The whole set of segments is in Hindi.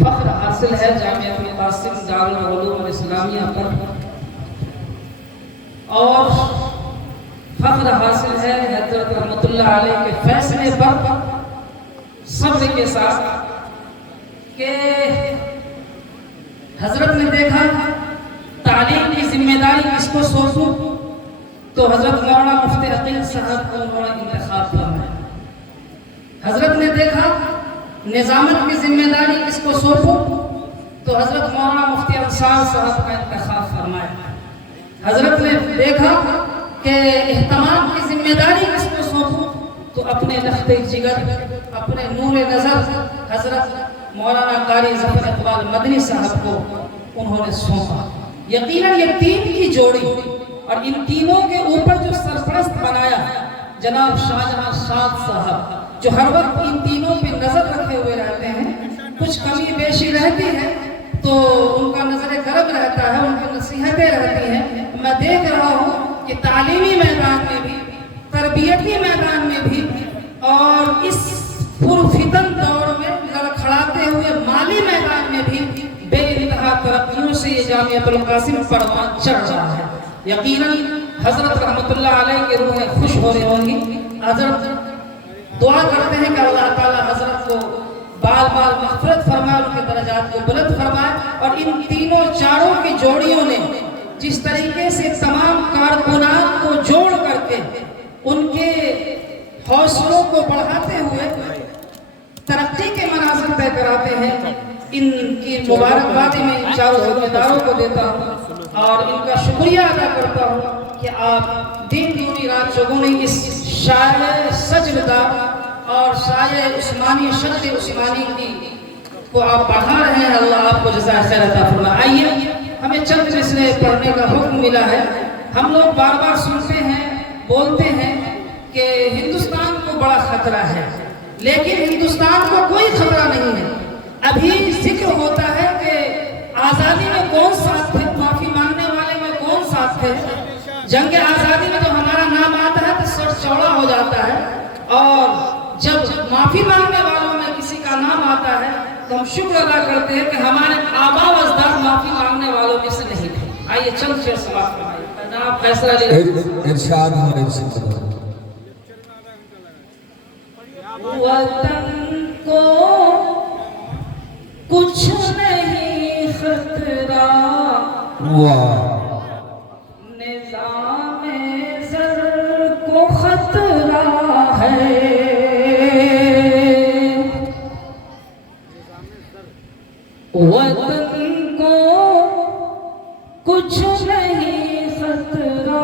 फ़ख्र हासिल है जामिअतुल क़ासिम दारुल उलूम इस्लामिया पर, और फ़ख्र हासिल है हज़रत रहमतुल्लाह अलैह के फैसले पर सब्र के साथ कि हज़रत ने देखा तालीम की जिम्मेदारी किसको सौंपूं, तो हज़रत मौलाना मुफ्ती अकील साहब को उन्होंने इंतखाब फरमाया। हज़रत ने देखा निज़ामत की जिम्मेदारी किसको सौंपूं, तो हज़रत मौलाना मुफ्ती अंसार साहब का इंतखाब फरमाया। हज़रत ने देखा कि इहतमाम की जिम्मेदारी किसको सौंपूं, तो अपने लख्ते जिगर, अपने नूर नज़र हज़रत मौलाना कारी ज़फ़र इक़बाल मदनी साहब को उन्होंने सौंपा। यकीनन ये तीन की जोड़ी, और इन तीनों के ऊपर जो सरपरस्त बनाया जनाब शाहजहां शाद साहब, जो हर वक्त इन तीनों पे नजर रखे हुए रहते हैं। कुछ कमी बेशी रहती है तो उनका नजर करम रहता है, उनकी नसीहतें रहती हैं। मैं देख रहा हूँ कि तालीमी मैदान में भी, तरबियती मैदान में भी, और इस पुरफितन दौर में लड़खड़ाते हुए माली मैदान में भी बेइंतहा तरक्कियों से ये जामिअतुल क़ासिम परवान चढ़ रहा है। यकीनन हज़रत रहमतुल्लाह अलैह की रूहें खुश हो रही होंगी। हज़रत दुआ करते हैं कि अल्लाह ताला हज़रत को बाल बाल मग़फ़िरत फरमाए, उनके दर्जात को बुलंद फरमाए। और इन तीनों चारों की जोड़ियों ने जिस तरीके से तमाम कारकुनान को जोड़ करके उनके हौसलों को बढ़ाते हुए तरक्की के मनाज़िल तय कराते हैं, इनकी मुबारकबादी में इन चारों ज़िम्मेदारों को देता हूँ और इनका शुक्रिया अदा करता हूँ कि आप दिन दूनी रात चौगुनी इस शाये सजदा और शाये उस्मानी शद उस्मानी की को आप बढ़ा रहे हैं। अल्लाह आपको जज़ाए खैर अता फरमाए। आइए, हमें चंद मिसरे पढ़ने का हुक्म मिला है। हम लोग बार बार सुनते हैं, बोलते हैं कि हिंदुस्तान को बड़ा खतरा है, लेकिन हिंदुस्तान को कोई खतरा नहीं है। अभी जिक्र होता है कि आज़ादी में कौन साथ थे, माफ़ी मांगने वाले में कौन साथ थे। जंग आज़ादी में तो हमारा नाम आता है तो सर चौड़ा हो जाता है, और जब माफ़ी मांगने वालों में किसी का नाम आता है तो हम शुक्र अदा करते हैं कि हमारे आबा व अजदाद माफ़ी मांगने वालों में से नहीं थे। आइए चंद शेर समाप्त करवाइए। जनाब फैसला इरशाद वतन को कुछ नहीं खतरा, निज़ामे ज़र को खतरा है। वतन को कुछ नहीं खतरा,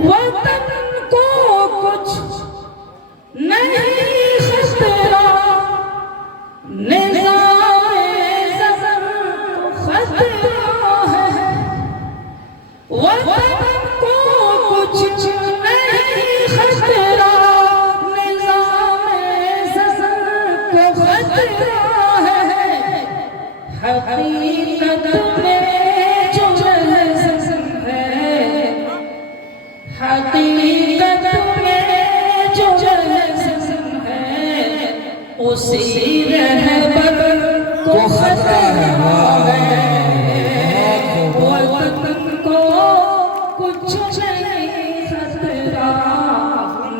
वतन को कुछ नहीं खतरा, निज़ामे ज़र को खतरा है। वतन को कुछ नहीं खतरा, निज़ामे ज़र को खतरा है। हकीकत में जो लहज़न है, हकीकत में जो लहज़न है, उसी रहबर को खतरा है। वतन को कुछ नहीं खतरा,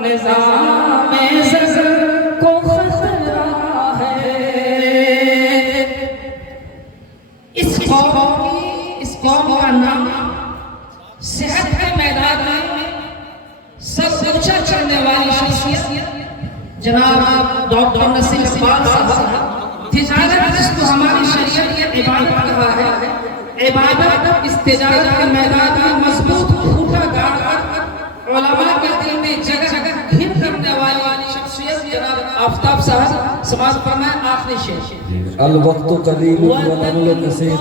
निज़ामे ज़र को खतरा है। इस कौम का नाम सेहत के मैदान में सब ऊंचा चढ़ने वाली शख्सियत जनाब डॉक्टर नसीर इकबाल साहब। तिजारत जिसको हमारी शरीयत ने इबादत कहा है, इबादत इस तिजारत के मैदान में मजबूत खूंटा गाड़कर उलमा के दिल में जगह जगह घिर करने वाली शख्सियत जनाब आफताब साहब। समाज फरमाए आखिरी शेर, अल वक्तु कलील वल अमल कसीर।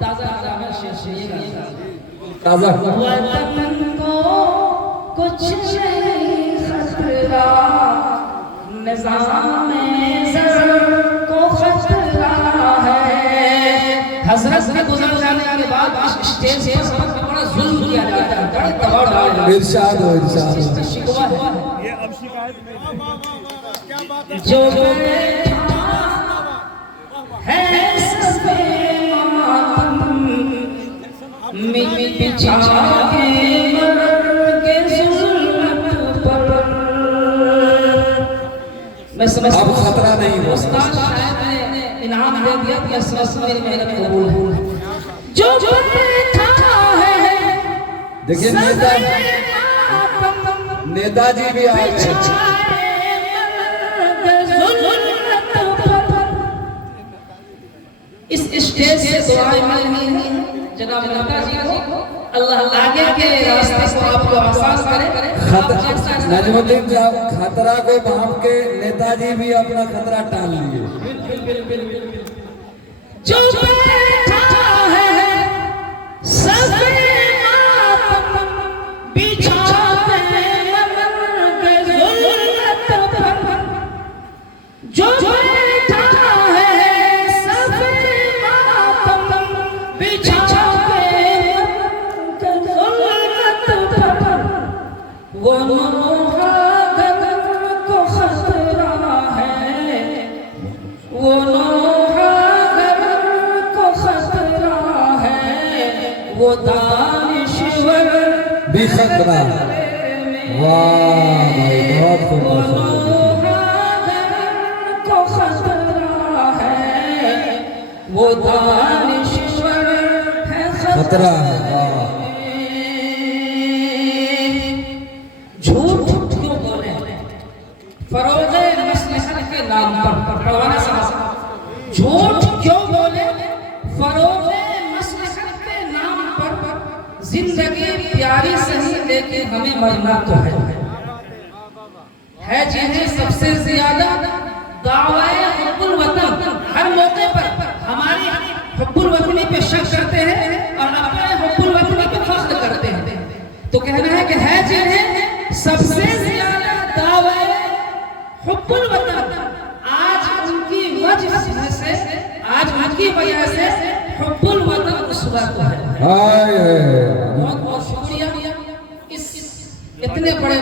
ताज़ा शेर ताज़ा। वतन को कुछ नहीं खतरा, निज़ामे ज़र को खतरा है। हज़रत के गुज़र जाने के बाद स्टेज पर सबका बड़ा जुल्म किया जाता है, बड़े दबाव डाला जाता है। इरशाद हो, इरशाद हो। इसका शिकवा है ये अब शिकायत में क्या बात है? जो बिछा के मर के जुल्मत पर। मैं समझता अब खतरा नहीं होगा। उस्ताद शायद ने इनाम दे दिया कि इस वक्त मेरी मेहनत कबूल है। जो बैठा है देखिए नेताजी भी आ गए। इस स्टेज से दुआएं मिल रही हैं जनाब नेताजी को। अल्लाह आगे के रास्ते को आपको आसान करे। नजमुद्दीन साहब खतरा को भाप के नेताजी भी अपना खतरा टाल लिए। जो बैठा है सब जो बैठा है सब मातम बिछा के ज़ुल्मत पर। वो नौहागर को खतरा है, वो नौहागर को खतरा है, वो दानिश्वर भी खतरा। वाह भाई बहुत खूब। वो दानिश्वर है खतरा है। झूठ क्यों बोले फरोगे मसलहत के नाम पर। पढ़वाना समझ। झूठ क्यों बोले फरोगे मसलहत के नाम पर। जिंदगी प्यारी सही लेकिन हमें मरना तो है जिन्हें सबसे ज्यादा दावाए हुब्बुल वतन हर मौके पर हमारी हुब्बुल वतनी पे शक करते हैं और अपने हुब्बुल वतनी पे फख्र करते हैं। तो कहना है कि है जिन्हें सबसे ज्यादा दावाए हुब्बुल वतन आज उनकी वजह से हुब्बुल वतन उसवा को है। बहुत बहुत शुक्रिया इस इतने बड़े